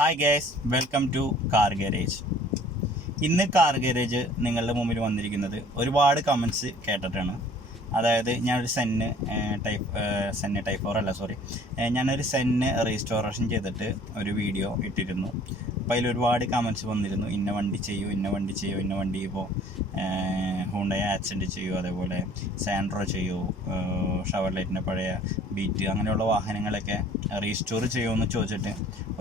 Hi guys, welcome to car garage. ഇന്ന് car garage നിങ്ങളുടെ മുമ്പിൽ വന്നിരിക്കുന്നത് ഒരുപാട് കമൻസ് കേട്ടിട്ടാണ്. അതായത് ഞാനൊരു ഞാനൊരു സെന്ന് റീസ്റ്റോറേഷൻ ചെയ്തിട്ട് ഒരു വീഡിയോ ഇട്ടിരുന്നു. അപ്പോൾ അതിലൊരുപാട് കമൻസ് വന്നിരുന്നു. ഇന്ന വണ്ടി ഇപ്പോൾ ഹുണ്ടായി ആക്സെൻറ്റ് ചെയ്യൂ, അതേപോലെ സാൻഡ്രോ ചെയ്യൂ, ഷവർലൈറ്റിൻ്റെ പഴയ ബീറ്റ്, അങ്ങനെയുള്ള വാഹനങ്ങളൊക്കെ റീസ്റ്റോർ ചെയ്യുമെന്ന് ചോദിച്ചിട്ട്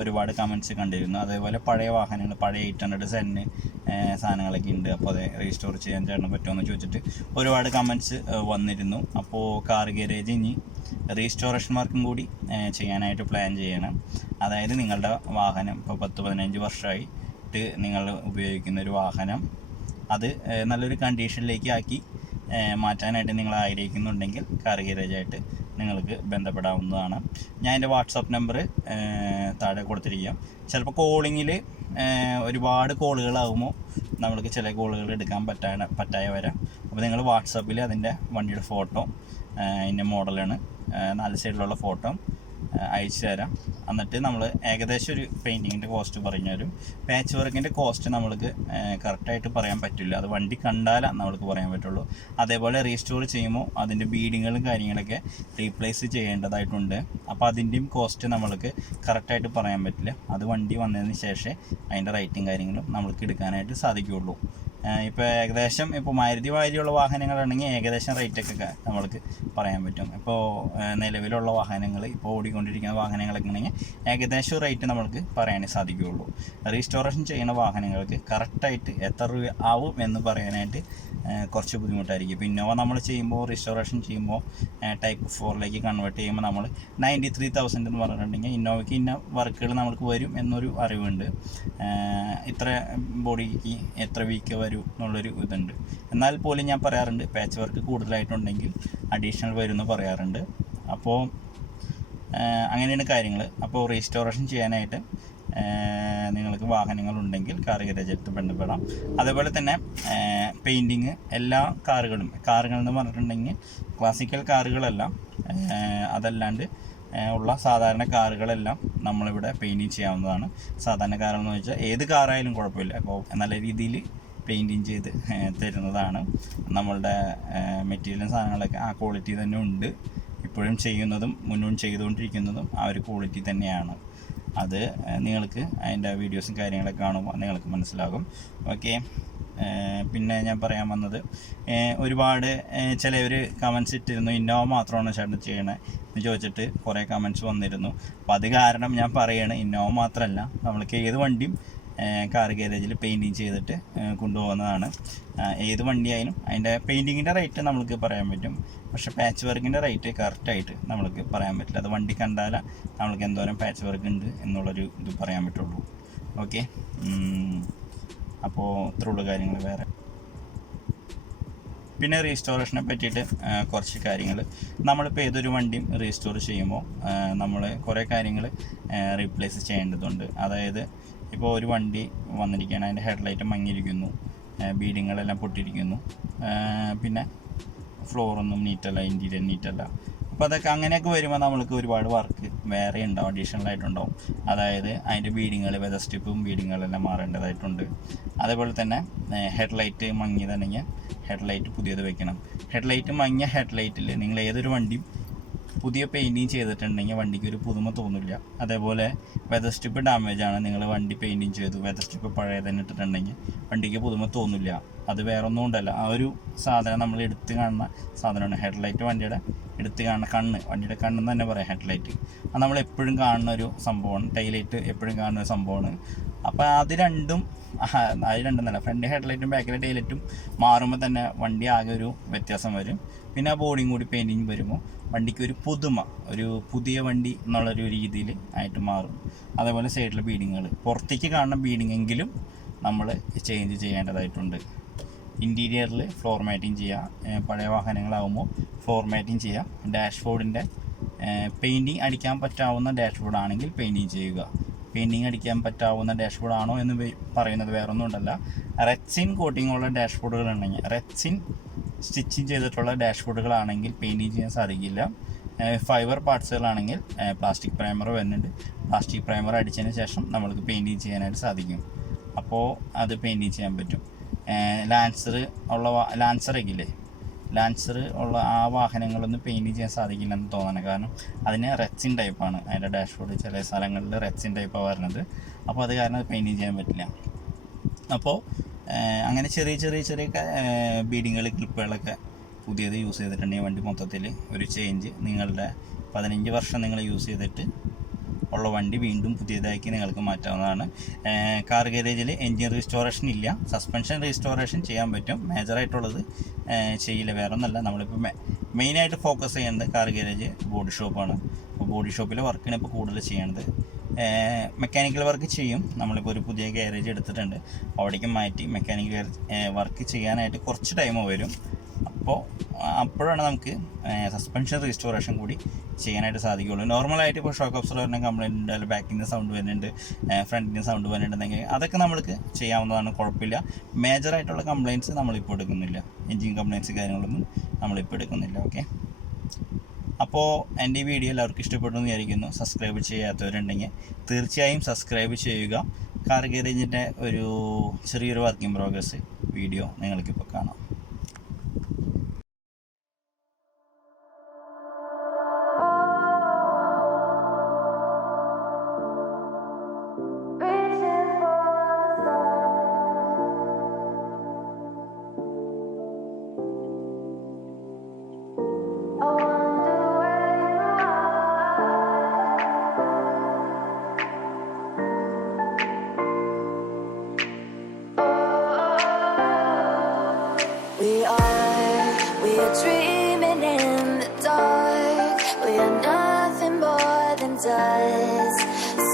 ഒരുപാട് കമൻസ് കണ്ടിരുന്നു. അതേപോലെ പഴയ വാഹനങ്ങൾ, പഴയ 800 സെന്ന് സാധനങ്ങളൊക്കെ ഉണ്ട്, അപ്പോൾ അത് റീസ്റ്റോർ ചെയ്യാൻ ചേട്ടന് പറ്റുമെന്ന് ചോദിച്ചിട്ട് ഒരുപാട് കമൻസ് വന്നിരുന്നു. അപ്പോൾ കാർ ഗാരേജ് ഇനി റീസ്റ്റോറേഷൻ വർക്കും കൂടി ചെയ്യാനായിട്ട് പ്ലാൻ ചെയ്യണം. അതായത് നിങ്ങളുടെ വാഹനം ഇപ്പോൾ 10-15 വർഷമായിട്ട് നിങ്ങൾ ഉപയോഗിക്കുന്ന ഒരു വാഹനം അത് നല്ലൊരു കണ്ടീഷനിലേക്ക് ആക്കി മാറ്റാനായിട്ട് നിങ്ങൾ ആഗ്രഹിക്കുന്നുണ്ടെങ്കിൽ കാർ ഗാരേജായിട്ട് നിങ്ങൾക്ക് ബന്ധപ്പെടാവുന്നതാണ്. ഞാൻ എൻ്റെ വാട്സാപ്പ് നമ്പർ താഴെ കൊടുത്തിരിക്കാം. ചിലപ്പോൾ കോളിങ്ങിൽ ഒരുപാട് കോളുകളാകുമ്പോൾ നമ്മൾക്ക് ചില കോളുകൾ എടുക്കാൻ പറ്റാതെ വരാം. അപ്പോൾ നിങ്ങൾ വാട്സാപ്പിൽ അതിൻ്റെ വണ്ടിയുടെ ഫോട്ടോ, അതിൻ്റെ മോഡലാണ്, 4 സൈഡിലുള്ള ഫോട്ടോ അയച്ചു തരാം. എന്നിട്ട് നമ്മൾ ഏകദേശം ഒരു പെയിൻറ്റിങ്ങിൻ്റെ കോസ്റ്റ് പറഞ്ഞു തരും. പാച്ച് വർക്കിൻ്റെ കോസ്റ്റ് നമ്മൾക്ക് കറക്റ്റായിട്ട് പറയാൻ പറ്റില്ല, അത് വണ്ടി കണ്ടാലേ നമ്മൾക്ക് പറയാൻ പറ്റുള്ളൂ. അതേപോലെ റീസ്റ്റോർ ചെയ്യുമ്പോൾ അതിൻ്റെ ബീഡിങ്ങുകളും കാര്യങ്ങളൊക്കെ റീപ്ലേസ് ചെയ്യേണ്ടതായിട്ടുണ്ട്. അപ്പോൾ അതിൻ്റെയും കോസ്റ്റ് നമ്മൾക്ക് കറക്റ്റായിട്ട് പറയാൻ പറ്റില്ല. അത് വണ്ടി വന്നതിന് ശേഷമേ അതിൻ്റെ റേറ്റും കാര്യങ്ങളും നമ്മൾക്ക് എടുക്കാനായിട്ട് സാധിക്കുകയുള്ളൂ. ഇപ്പോൾ ഏകദേശം ഇപ്പോൾ മാരുതി വാരിയുള്ള വാഹനങ്ങളാണെങ്കിൽ ഏകദേശം റേറ്റൊക്കെ നമ്മൾക്ക് പറയാൻ പറ്റും. ഇപ്പോൾ നിലവിലുള്ള വാഹനങ്ങൾ, ഇപ്പോൾ ഓടിക്കൊണ്ടിരിക്കുന്ന വാഹനങ്ങളൊക്കെ ആണെങ്കിൽ ഏകദേശം റേറ്റ് നമ്മൾക്ക് പറയാനേ സാധിക്കുകയുള്ളൂ. റീസ്റ്റോറേഷൻ ചെയ്യുന്ന വാഹനങ്ങൾക്ക് കറക്റ്റായിട്ട് എത്ര രൂപ ആവും എന്ന് പറയാനായിട്ട് കുറച്ച് ബുദ്ധിമുട്ടായിരിക്കും. ഇപ്പോൾ ഇന്നോവ നമ്മൾ ചെയ്യുമ്പോൾ, റീസ്റ്റോറേഷൻ ചെയ്യുമ്പോൾ ടൈപ്പ് 4ലേക്ക് കൺവേർട്ട് ചെയ്യുമ്പോൾ നമ്മൾ 93,000 എന്ന് പറഞ്ഞിട്ടുണ്ടെങ്കിൽ ഇന്നോവയ്ക്ക് ഇന്ന വർക്കുകൾ നമ്മൾക്ക് വരും എന്നൊരു അറിവുണ്ട്. ഇത്ര ബോഡിക്ക് എത്ര വീക്ക് വരും എന്നുള്ളൊരു ഇതുണ്ട്. എന്നാൽ പോലും ഞാൻ പറയാറുണ്ട്, പാച്ച് വർക്ക് കൂടുതലായിട്ടുണ്ടെങ്കിൽ അഡീഷണൽ വരും എന്ന് പറയാറുണ്ട്. അപ്പോൾ അങ്ങനെയാണ് കാര്യങ്ങൾ. അപ്പോൾ റീസ്റ്റോറേഷൻ ചെയ്യാനായിട്ട് നിങ്ങൾക്ക് വാഹനങ്ങളുണ്ടെങ്കിൽ കാർ ഗാരേജായിട്ട് ബന്ധപ്പെടാം. അതേപോലെ തന്നെ പെയിൻറ്റിങ് എല്ലാ കാറുകളെന്ന് പറഞ്ഞിട്ടുണ്ടെങ്കിൽ ക്ലാസിക്കൽ കാറുകളെല്ലാം, അതല്ലാണ്ട് ഉള്ള സാധാരണ കാറുകളെല്ലാം നമ്മളിവിടെ പെയിൻറ്റിങ് ചെയ്യാവുന്നതാണ്. സാധാരണ കാറെന്ന് വെച്ചാൽ ഏത് കാറായാലും കുഴപ്പമില്ല, അപ്പോൾ നല്ല രീതിയിൽ പെയിൻറ്റിങ് ചെയ്ത് തരുന്നതാണ്. നമ്മളുടെ മെറ്റീരിയലും സാധനങ്ങളൊക്കെ ആ ക്വാളിറ്റി തന്നെ ഉണ്ട്. ഇപ്പോഴും ചെയ്യുന്നതും മുന്നോട്ട് ചെയ്തുകൊണ്ടിരിക്കുന്നതും ആ ഒരു ക്വാളിറ്റി തന്നെയാണ്. അത് നിങ്ങൾക്ക് അതിൻ്റെ വീഡിയോസും കാര്യങ്ങളൊക്കെ കാണുമ്പോൾ നിങ്ങൾക്ക് മനസ്സിലാകും. ഓക്കെ, പിന്നെ ഞാൻ പറയാൻ വന്നത്, ഒരുപാട് ചിലവർ കമൻസ് ഇട്ടിരുന്നു, ഇന്നോവ മാത്രമാണ് ചേട്ടൻ ചെയ്യണേ എന്ന് ചോദിച്ചിട്ട് കുറേ കമൻസ് വന്നിരുന്നു. അപ്പോൾ അത് കാരണം ഞാൻ പറയുകയാണ്, ഇന്നോവ മാത്രമല്ല, നമ്മൾക്ക് ഏത് വണ്ടിയും കാർ ഗാരേജിൽ പെയിൻറ്റിങ് ചെയ്തിട്ട് കൊണ്ടുപോകുന്നതാണ്. ഏത് വണ്ടിയായാലും അതിൻ്റെ പെയിൻറ്റിങ്ങിൻ്റെ റേറ്റ് നമ്മൾക്ക് പറയാൻ പറ്റും, പക്ഷേ പാച്ച് വർക്കിൻ്റെ റേറ്റ് കറക്റ്റായിട്ട് നമ്മൾക്ക് പറയാൻ പറ്റില്ല. അത് വണ്ടി കണ്ടാലേ നമ്മൾക്ക് എന്തോരം പാച്ച് വർക്ക് ഉണ്ട് എന്നുള്ളൊരു ഇത് പറയാൻ പറ്റുള്ളൂ. ഓക്കെ, അപ്പോൾ ഇത്രയുള്ള കാര്യങ്ങൾ. വേറെ പിന്നെ റീസ്റ്റോറേഷനെ പറ്റിയിട്ട് കുറച്ച് കാര്യങ്ങൾ, നമ്മളിപ്പോൾ ഏതൊരു വണ്ടിയും റീസ്റ്റോർ ചെയ്യുമ്പോൾ നമ്മൾ കുറേ കാര്യങ്ങൾ റീപ്ലേസ് ചെയ്യേണ്ടതുണ്ട്. അതായത് ഇപ്പോൾ ഒരു വണ്ടി വന്നിരിക്കുകയാണ്, അതിൻ്റെ ഹെഡ്ലൈറ്റ് മങ്ങിയിരിക്കുന്നു, ബീഡിങ്ങുകളെല്ലാം പൊട്ടിയിരിക്കുന്നു, പിന്നെ ഫ്ലോറൊന്നും നീറ്റല്ല, ഇൻറ്റീരിയർ നീറ്റല്ല. അപ്പോൾ അതൊക്കെ അങ്ങനെയൊക്കെ വരുമ്പോൾ നമ്മൾക്ക് ഒരുപാട് വർക്ക് വേറെ ഉണ്ടാവും, അഡീഷണലായിട്ടുണ്ടാവും. അതായത് അതിൻ്റെ ബീഡിങ്ങുകൾ, വെതർ സ്ട്രിപ്പും ബീഡിങ്ങുകളെല്ലാം മാറേണ്ടതായിട്ടുണ്ട്. അതേപോലെ തന്നെ ഹെഡ്ലൈറ്റ് മങ്ങിയതാണെങ്കിൽ ഹെഡ്ലൈറ്റ് പുതിയത് വെക്കണം. ഹെഡ്ലൈറ്റ് മങ്ങിയ ഹെഡ്ലൈറ്റിൽ നിങ്ങൾ ഏതൊരു വണ്ടിയും പുതിയ പെയിൻറ്റിങ് ചെയ്തിട്ടുണ്ടെങ്കിൽ വണ്ടിക്ക് ഒരു പുതുമ തോന്നില്ല. അതേപോലെ വെതർ സ്ട്രിപ്പ് ഡാമേജ് ആണ്, നിങ്ങൾ വണ്ടി പെയിൻറ്റിങ് ചെയ്തു, വെതർ സ്ട്രിപ്പ് പഴയ തന്നെ ഇട്ടിട്ടുണ്ടെങ്കിൽ വണ്ടിക്ക് പുതുമ തോന്നില്ല. അത് വേറെ ഒന്നും ഉണ്ടല്ല, ആ ഒരു സാധനം നമ്മൾ എടുത്ത് കാണുന്ന സാധനമാണ് ഹെഡ്ലൈറ്റ്. വണ്ടിയുടെ എടുത്ത് കാണുന്ന കണ്ണ്, വണ്ടിയുടെ കണ്ണെന്ന് തന്നെ പറയാം ഹെഡ്ലൈറ്റ്. അത് നമ്മൾ എപ്പോഴും കാണുന്ന ഒരു സംഭവമാണ്. ടൈലൈറ്റ് എപ്പോഴും കാണുന്ന ഒരു സംഭവമാണ്. അപ്പോൾ അത് രണ്ടും നല്ല ഫ്രണ്ട് ഹെഡ്ലൈറ്റും ബാക്കിലെ ടൈലൈറ്റും മാറുമ്പോൾ തന്നെ വണ്ടി ആകെ ഒരു വ്യത്യാസം വരും. പിന്നെ ആ ബോഡിയും കൂടി പെയിൻറ്റിങ് വരുമ്പോൾ വണ്ടിക്ക് ഒരു പുതുമ, ഒരു പുതിയ വണ്ടി എന്നുള്ളൊരു രീതിയിൽ ആയിട്ട് മാറും. അതേപോലെ സൈഡിലെ ബീഡിങ്ങുകൾ, പുറത്തേക്ക് കാണുന്ന ബീഡിങ്ങെങ്കിലും നമ്മൾ ചേഞ്ച് ചെയ്യേണ്ടതായിട്ടുണ്ട്. ഇൻറ്റീരിയറിൽ ഫ്ലോർ മാറ്റിങ് ചെയ്യുക, പഴയ വാഹനങ്ങളാകുമ്പോൾ ഫ്ലോർ മാറ്റിങ് ചെയ്യുക. ഡാഷ്ബോർഡിൻ്റെ പെയിൻറ്റിങ് അടിക്കാൻ പറ്റാവുന്ന ഡാഷ്ബോർഡ് ആണെങ്കിൽ പെയിൻറ്റിങ് ചെയ്യുക. പെയിൻറ്റിങ് അടിക്കാൻ പറ്റാവുന്ന ഡാഷ്ബോർഡ് ആണോ എന്ന് പറയുന്നത് വേറൊന്നും ഉണ്ടല്ല, റെക്സിൻ കോട്ടിങ്ങുള്ള ഡാഷ്ബോർഡുകളുണ്ടെങ്കിൽ, റെക്സിൻ സ്റ്റിച്ചിങ് ചെയ്തിട്ടുള്ള ഡാഷ്ബോർഡുകളാണെങ്കിൽ പെയിൻറ്റിങ് ചെയ്യാൻ സാധിക്കില്ല. ഫൈബർ പാർട്സുകളാണെങ്കിൽ പ്ലാസ്റ്റിക് പ്രൈമർ വരുന്നുണ്ട്. പ്ലാസ്റ്റിക് പ്രൈമർ അടിച്ചതിന് ശേഷം നമ്മൾക്ക് പെയിൻറ്റിങ് ചെയ്യാനായിട്ട് സാധിക്കും. അപ്പോൾ അത് പെയിൻറ്റിങ് ചെയ്യാൻ പറ്റും. ലാൻസർ ഉള്ള ആ വാഹനങ്ങളൊന്നും പെയിൻറ്റിങ് ചെയ്യാൻ സാധിക്കില്ലെന്ന് തോന്നണം. കാരണം അതിന് റെക്സിൻ ടൈപ്പാണ് അതിൻ്റെ ഡാഷ്ബോർഡ്. ചില സ്ഥലങ്ങളിൽ റെക്സിൻ ടൈപ്പാണ് വരുന്നത്. അപ്പോൾ അത് കാരണം പെയിൻറ്റിങ് ചെയ്യാൻ പറ്റില്ല. അപ്പോൾ അങ്ങനെ ചെറിയ ബീഡിങ്ങൾ ക്ലിപ്പുകളൊക്കെ പുതിയത് യൂസ് ചെയ്തിട്ടുണ്ടെങ്കിൽ വണ്ടി മൊത്തത്തിൽ ഒരു ചേഞ്ച്, നിങ്ങളുടെ 15 വർഷം നിങ്ങൾ യൂസ് ചെയ്തിട്ട് ഉള്ള വണ്ടി വീണ്ടും പുതിയതാക്കി നിങ്ങൾക്ക് മാറ്റാവുന്നതാണ്. കാർ ഗാരേജിൽ എൻജിൻ റീസ്റ്റോറേഷൻ ഇല്ല. സസ്പെൻഷൻ റീസ്റ്റോറേഷൻ ചെയ്യാൻ പറ്റും. മേജറായിട്ടുള്ളത് ചെയ്യില്ല. വേറെ ഒന്നല്ല, നമ്മളിപ്പോൾ മെയിനായിട്ട് ഫോക്കസ് ചെയ്യുന്നത് കാർ ഗാരേജ് ബോഡി ഷോപ്പാണ്. അപ്പോൾ ബോഡി ഷോപ്പിലെ വർക്കാണ് ഇപ്പോൾ കൂടുതൽ ചെയ്യണത്. മെക്കാനിക്കൽ വർക്ക് ചെയ്യും. നമ്മളിപ്പോൾ ഒരു പുതിയ ഗാരേജ് എടുത്തിട്ടുണ്ട്, അവിടേക്ക് മാറ്റി മെക്കാനിക്കൽ വർക്ക് ചെയ്യാനായിട്ട് കുറച്ച് ടൈം വരും. അപ്പോഴാണ് നമുക്ക് സസ്പെൻഷൻ റീസ്റ്റോറേഷൻ കൂടി ചെയ്യാനായിട്ട് സാധിക്കുകയുള്ളൂ. നോർമലായിട്ട് ഇപ്പോൾ ഷോക്ക് അബ്സോർവറിന് കംപ്ലയിൻ്റ് ഉണ്ട്, അല്ലെങ്കിൽ ബാക്കിൽ നിന്ന് സൗണ്ട് വരുന്നുണ്ട്, ഫ്രണ്ടിൽ നിന്ന് സൗണ്ട് വരുന്നുണ്ടെങ്കിൽ അതൊക്കെ നമ്മൾക്ക് ചെയ്യാവുന്നതാണ്, കുഴപ്പമില്ല. മേജറായിട്ടുള്ള കംപ്ലയിൻറ്റ്സ് നമ്മളിപ്പോൾ എടുക്കുന്നില്ല. എൻജിൻ കംപ്ലയിൻറ്റ്സ് കാര്യങ്ങളൊന്നും നമ്മളിപ്പോൾ എടുക്കുന്നില്ല. ഓക്കെ, അപ്പോൾ എൻ്റെ ഈ വീഡിയോ എല്ലാവർക്കും ഇഷ്ടപ്പെട്ടു എന്ന് വിചാരിക്കുന്നു. സബ്സ്ക്രൈബ് ചെയ്യാത്തവരുണ്ടെങ്കിൽ തീർച്ചയായും സബ്സ്ക്രൈബ് ചെയ്യുക. കാർ ഗാരേജിൻ്റെ ഒരു ചെറിയൊരു വർക്കിംഗ് പ്രോഗ്രസ് വീഡിയോ നിങ്ങൾക്കിപ്പോൾ കാണാം. We are dreaming in the dark. We are nothing more than dust.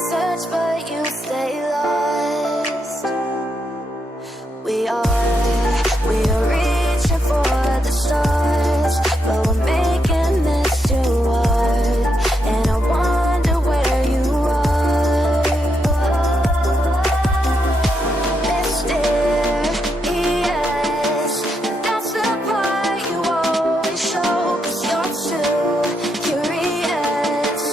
Search but you stay lost. We are reaching for the stars, but we're making this too hard. And I wonder where you are, mysterious. That's the part you always show, 'cause you're too curious.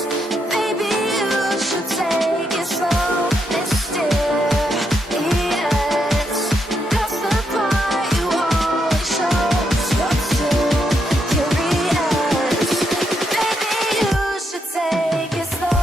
Maybe you should take it slow, mysterious. That's the part you always show, 'cause you're too curious. Maybe you should take it slow.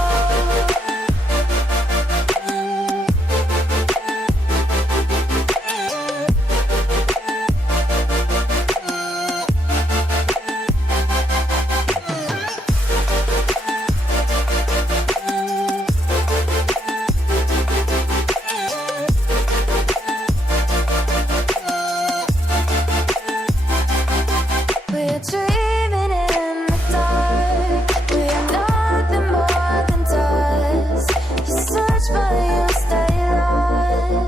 We're dreaming in the dark. We are nothing more than dust. You search but you stay lost.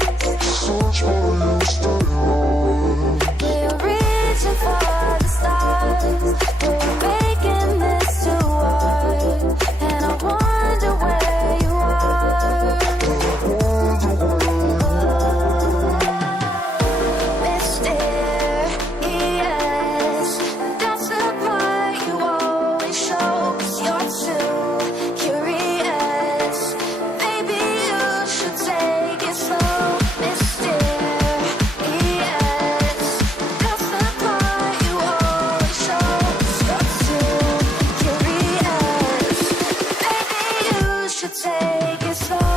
We are reaching for the stars, but we're making this too hard. And I wonder where you are, mysterious. That's the part you always show, 'cause you're too curious. Maybe you should take it slow, mysterious. That's the part you always show, 'cause you're too curious. Maybe you should take it slow.